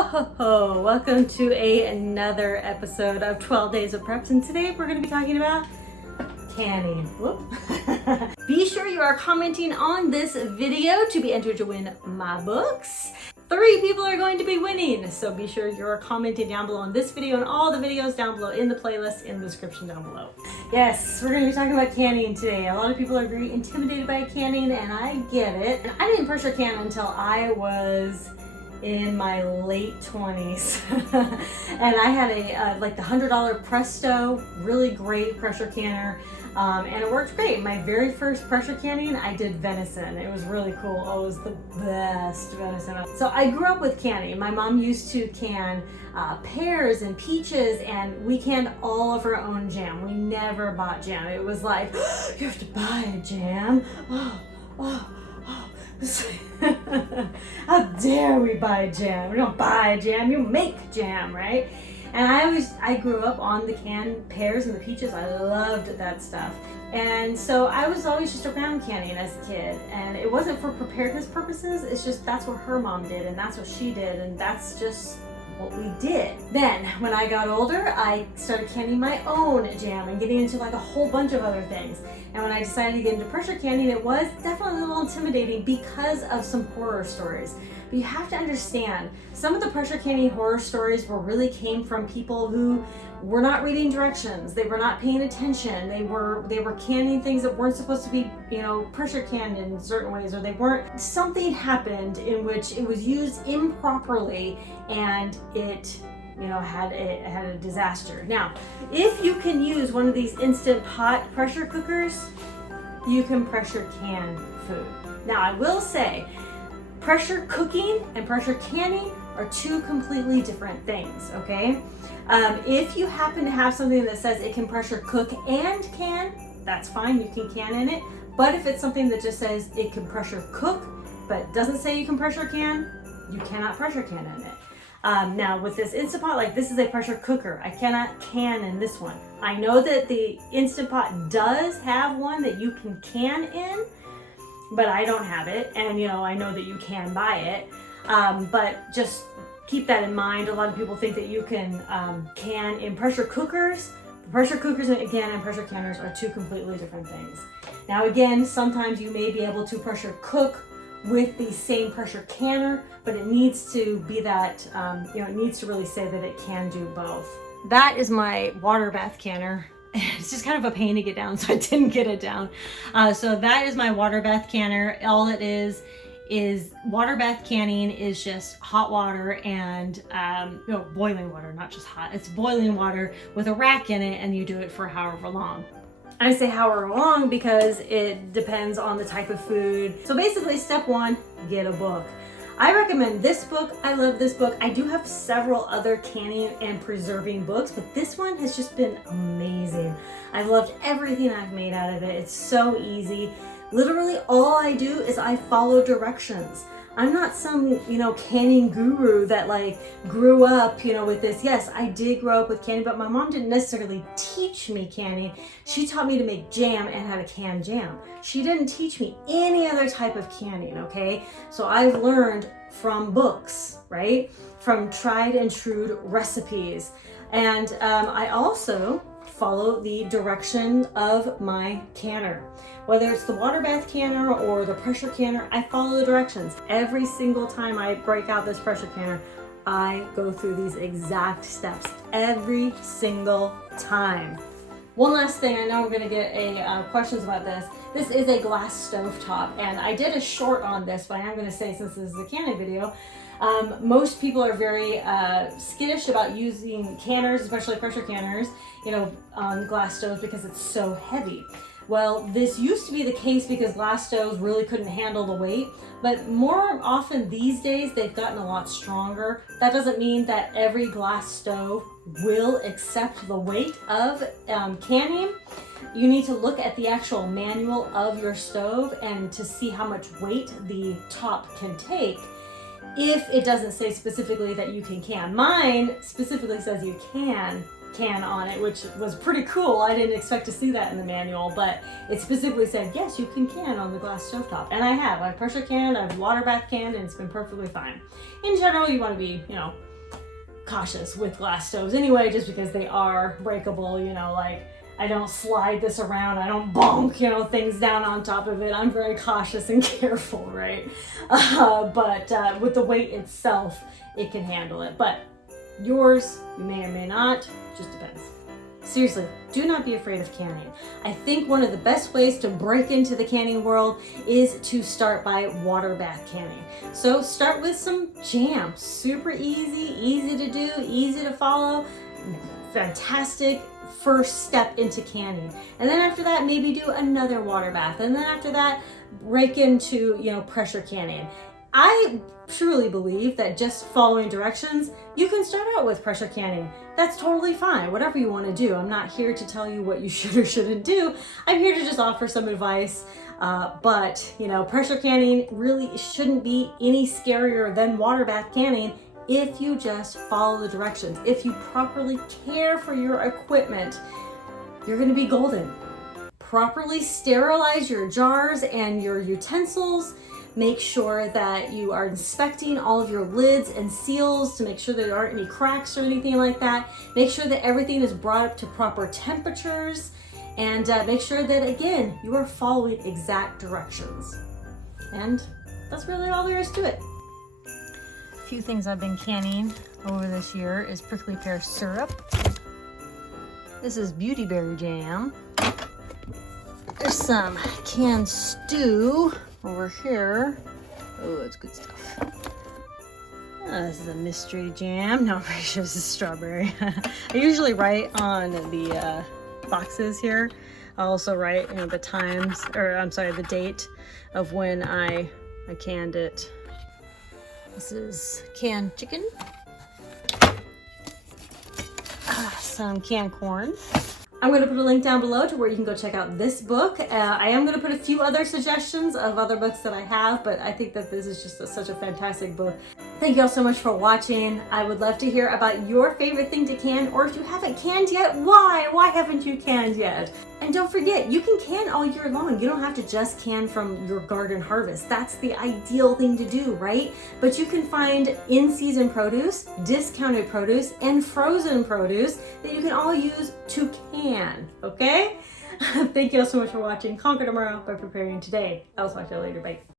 Ho ho ho! Welcome to another episode of 12 Days of Preps, and today we're going to be talking about canning. Whoop. Be sure you are commenting on this video to be entered to win my books. 3 people are going to be winning, so be sure you're commenting down below on this video and all the videos down below in the playlist in the description down below. Yes, we're going to be talking about canning today. A lot of people are very intimidated by canning, and I get it. And I didn't pressure can until I was in my late 20s. And I had a like the $100 Presto, really great pressure canner, and it worked great. My very first pressure canning, I did venison. It was really cool. Oh, it was the best venison. So I grew up with canning. My mom used to can pears and peaches, and we canned all of our own jam. We never bought jam. It was like, oh, you have to buy a jam. Oh. How dare we buy jam? We don't buy jam, you make jam, right? And I grew up on the canned pears and the peaches. I loved that stuff. And so I was always just around canning as a kid, and it wasn't for preparedness purposes. It's just that's what her mom did, and that's what she did, and that's just what we did. Then when I got older, I started canning my own jam and getting into like a whole bunch of other things. And when I decided to get into pressure canning, it was definitely a little intimidating because of some horror stories. But you have to understand, some of the pressure canning horror stories really came from people who were not reading directions. They were not paying attention. They were canning things that weren't supposed to be, pressure canned in certain ways, or they weren't. Something happened in which it was used improperly, and it had a disaster. Now, if you can use one of these Instant Pot pressure cookers, you can pressure can food. Now, I will say, pressure cooking and pressure canning are 2 completely different things, okay? If you happen to have something that says it can pressure cook and can, that's fine, you can can in it. But if it's something that just says it can pressure cook, but doesn't say you can pressure can, you cannot pressure can in it. Now with this Instant Pot, like this is a pressure cooker. I cannot can in this one. I know that the Instant Pot does have one that you can in, but I don't have it. And I know that you can buy it, but just keep that in mind. A lot of people think that you can in pressure cookers. Pressure cookers again and pressure canners are 2 completely different things. Now again, sometimes you may be able to pressure cook with the same pressure canner, but it needs to be that, it needs to really say that it can do both. That is my water bath canner. It's just kind of a pain to get down, so I didn't get it down. So that is my water bath canner. All it is water bath canning is just hot water and boiling water, not just hot. It's boiling water with a rack in it, and you do it for however long. I say however long because it depends on the type of food. So basically, step 1, get a book. I recommend this book. I love this book. I do have several other canning and preserving books, but this one has just been amazing. I've loved everything I've made out of it. It's so easy. Literally all I do is I follow directions. I'm not some, canning guru that like grew up, with this. Yes, I did grow up with canning, but my mom didn't necessarily teach me canning. She taught me to make jam and how to can jam. She didn't teach me any other type of canning, okay? So I've learned from books, right? From tried and true recipes. And I also follow the direction of my canner. Whether it's the water bath canner or the pressure canner, I follow the directions. Every single time I break out this pressure canner, I go through these exact steps every single time. One last thing, I know we're gonna get questions about this. This is a glass stovetop, and I did a short on this, but I am gonna say, since this is a canning video, most people are very skittish about using canners, especially pressure canners, on glass stoves because it's so heavy. Well, this used to be the case because glass stoves really couldn't handle the weight, but more often these days they've gotten a lot stronger. That doesn't mean that every glass stove will accept the weight of canning. You need to look at the actual manual of your stove and to see how much weight the top can take. If it doesn't say specifically that you can can. Mine specifically says you can on it, which was pretty cool. I didn't expect to see that in the manual, but it specifically said, yes, you can can on the glass stovetop. And I've pressure canned, I've water bath canned, and it's been perfectly fine. In general, you want to be, cautious with glass stoves anyway, just because they are breakable, you know, like I don't slide this around, I don't bonk, you know, things down on top of it. I'm very cautious and careful, right? But with the weight itself, it can handle it. But yours, you may or may not, just depends. Seriously, do not be afraid of canning. I think one of the best ways to break into the canning world is to start by water bath canning. So start with some jam, super easy to do, easy to follow, fantastic first step into canning. And then after that, maybe do another water bath. And then after that, break into, you know, pressure canning. I truly believe that just following directions, you can start out with pressure canning. That's totally fine, whatever you want to do. I'm not here to tell you what you should or shouldn't do. I'm here to just offer some advice. But, you know, pressure canning really shouldn't be any scarier than water bath canning if you just follow the directions. If you properly care for your equipment, you're going to be golden. Properly sterilize your jars and your utensils. Make sure that you are inspecting all of your lids and seals to make sure there aren't any cracks or anything like that. Make sure that everything is brought up to proper temperatures, and make sure that, again, you are following exact directions. And that's really all there is to it. A few things I've been canning over this year is prickly pear syrup. This is beautyberry jam. There's some canned stew over here. Oh, it's good stuff. This is a mystery jam. No, I'm pretty sure this is strawberry. I usually write on the boxes here. I also write, you know, the times, or I'm sorry, the date of when I canned it. This is canned chicken. Some canned corn. I'm going to put a link down below to where you can go check out this book. I am going to put a few other suggestions of other books that I have, but I think that this is just such a fantastic book. Thank you all so much for watching. I would love to hear about your favorite thing to can, or if you haven't canned yet, why? Why haven't you canned yet? And don't forget, you can can all year long. You don't have to just can from your garden harvest. That's the ideal thing to do, right? But you can find in-season produce, discounted produce, and frozen produce that you can all use to can, okay? Thank you all so much for watching. Conquer tomorrow by preparing today. I will talk to you later. Bye.